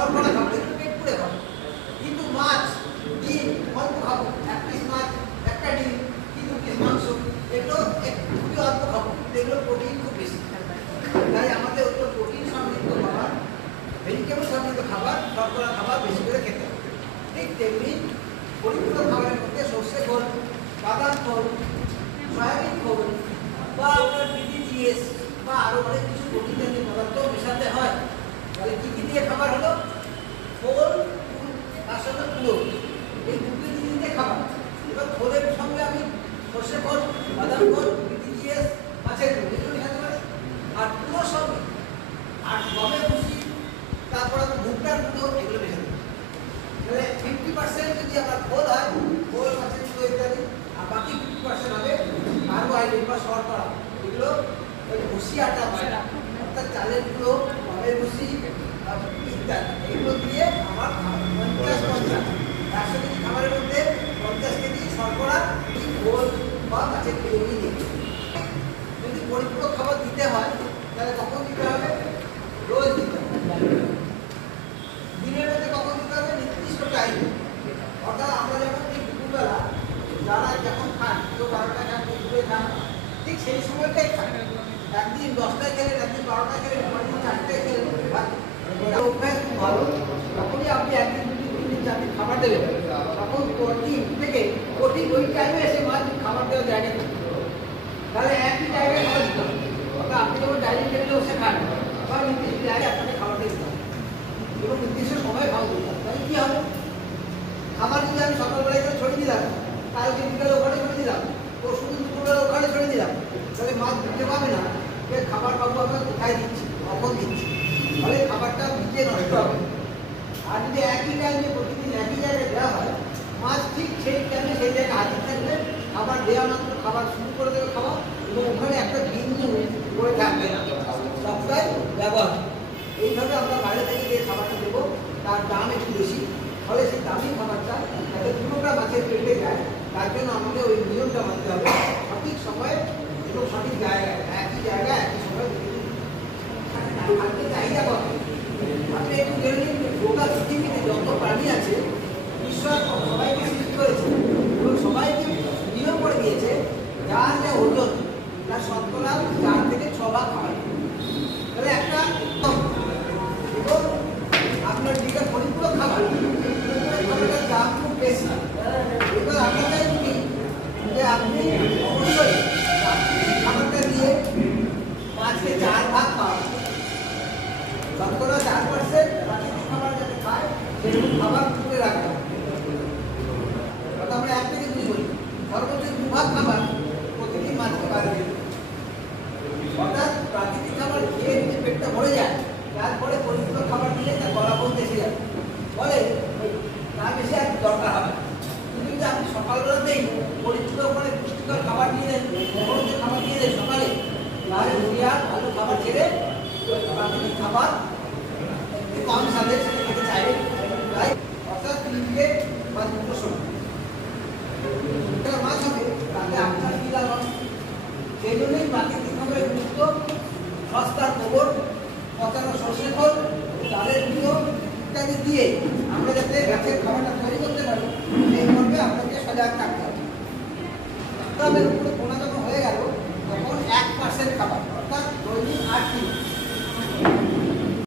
শর্করা খাবো, একটু পেট পুড়ে খাবো। কিন্তু মাছ, ডিম অল্প খাবো, এক পিস মাছ, একটা ডিম, কি 2 পিস মাংস, এগুলো খুবই অল্প খাবো, এগুলো প্রোটিন খুব বেশি। তাই আমাদের ওগুলো প্রোটিন সমৃদ্ধ খাবার, ভেজিটেবল সমৃদ্ধ খাবার, শর্করা খাবার বেশি করে খেতে হবে। ঠিক তেমনি পরিপূরক খাবারের মধ্যে সর্ষে খোল, বাদাম খোল, সয়াবিন খোল বা আপনার BDGS বা আরও অনেক কিছু প্রোটিন জাতীয় পদার্থ মেশাতে হয়। তাহলে কী কী দিয়ে খাবার হলো? খোল, তার সঙ্গে কুড়ো, এই দুটো জিনিস দিয়ে খাবার। এবার খোলের সঙ্গে আমি সর্ষে খোল, বাদাম খোল, BDGS, মাছের খোল এগুলো মেশাতে পারি। আর কুড়োর সঙ্গে আর গমের ভুসি, তারপর আমি ভুট্টার কুড়ো এগুলো মেশাতে পারি। তাহলে 50% যদি আমার খোল হয়, খোল, মাছের কুড়ো ইত্যাদি, আর বাকি 50% হবে কার্বোহাইড্রেট বা শর্করা, এগুলো ওই ভুসি আটা হয়, অর্থাৎ চালের গুঁড়ো, গমের ভুসি ইত্যাদি, এগুলো দিয়ে আমার 50-50 100 কেজি খাবারের মধ্যে 50 কেজি শর্করা, খোল বা মাছের কুড়ো নিয়ে। যদি পরিপূরক খাবার দিতে হয় তাহলে কখন দিতে হবে? রোজ দিতে হবে। দিনের মধ্যে কখন দিতে হবে? নির্দিষ্ট টাইমে। অর্থাৎ আমরা যখন ঠিক দুপুরবেলা যারা যখন খান, কেউ 12টা খান, কেউ 2 খান, ঠিক সেই সময়টাই খান। একদিন 10টায় খেলেন, একদিন 12টায় খেলেন, একদিন 4টায় খেলেন, এটা অভ্যাস খুব ভালো। যখনই আপনি একদিন 2 দিন 3 দিন 4 দিন খাবার দেবেন, তখন প্রোটিন থেকে প্রোটিন ওই টাইমে এসে মাছ খাবার দেওয়া যায় না। তাহলে একই জায়গায় খাবার দিতে হবে। অর্থাৎ আপনি যখন ডাইনিং টেবিলে বসে খান, বা নির্দিষ্ট জায়গায় আপনাকে খাবার দিতে হবে এবং নির্দিষ্ট সময়ে খাবার দিতে হবে। তাহলে কী হবে? খাবার যদি আমি সকালবেলায় করে ছড়িয়ে দিলাম, কালকে বিকালে ওখানে ছড়িয়ে দিলাম, পরশু দিন দুপুরবেলা ওখানে ছড়িয়ে দিলাম, তাহলে মাছ বুঝতে পাবে না যে খাবার পাবো আমরা কোথায় দিচ্ছি, কখন দিচ্ছি। ফলে খাবারটা ভিজে নষ্ট হবে। আর যদি একই টাইমে প্রতিদিন একই জায়গায় দেওয়া হয়, মাছ ঠিক সেই টাইমে সেই জায়গায় হাজির থাকবে, খাবার দেওয়া মাত্র খাবার শুরু করে দেবে খাওয়া, এবং ওখানে একটা বিন্দু করে থাকবে না, সবটাই ব্যবহার। এইভাবে আমরা বাইরে থেকে যে খাবারটা দেবো তার দাম একটু বেশি, ফলে সেই দামি খাবারটা যাতে পুরোটা মাছের পেটে যায়, তার জন্য আমাদের ওই নিয়মটা মানতে হবে। সঠিক সময়ে এবং সঠিক জায়গায়, একই জায়গায় একই সময় খাদ্যের চাহিদা কত। আপনি একটু জেনে নিন, গোটা পৃথিবীতে যত প্রাণী আছে, ঈশ্বর সবাইকে সৃষ্টি করেছে এবং সবাইকে নিয়ম করে দিয়েছে যার যা ওজন তার শতকরা 4 থেকে 6 ভাগ খাবার। তাহলে একটা এবং আপনার যেটা পরিপূরক খাবার, খাবারটার দাম খুব বেশি। এবার আমরা চাই কি যে আপনি অবশ্যই খাবারটা দিয়ে 5 থেকে 4 ভাগ খাওয়ান। শতকরা 4% প্রাকৃতিক খাবার যাতে খায় সেরকম খাবার তুলে রাখবেন। অর্থাৎ আমরা 1 থেকে 2 বলি, সর্বোচ্চ 2 ভাগ খাবার প্রতিদিন মাছকে বাইরে দেবেন। অর্থাৎ প্রাকৃতিক খাবার খেয়ে যদি পেটটা ভরে যায়, তারপরে পরিপূরক খাবার দিলে তার গলা পর্যন্ত এসে যাবে, ফলে তার বেশি আর দরকার হবে। কিন্তু যদি আপনি সকালবেলাতেই পরিপূরক মানে পুষ্টিকর খাবার দিয়ে দেন, যে খাবার দিয়ে দেন সকালে, তাহলে মুড়িয়া ভালো খাবার ছেড়ে প্রাকৃতিক খাবার একটু কম স্বাদের সাথে খেতে চাইবে। তাই অর্থাৎ 3টে বা 2টোর সময় মাছ হবে, তাতে আপনার কী লাভ হবে? সেই জন্যই প্রাকৃতিক খাবারের গুরুত্ব। সস্তার গোবর, পচানো সর্ষে খোল, চালের গুঁড়ো ইত্যাদি দিয়ে আমরা যাতে গাছের খাবারটা তৈরি করতে পারি, সেই মর্মে আপনাকে সজাগ থাকতে হবে। তবে উপরে পোনা যখন হয়ে গেল, তখন 1% খাবার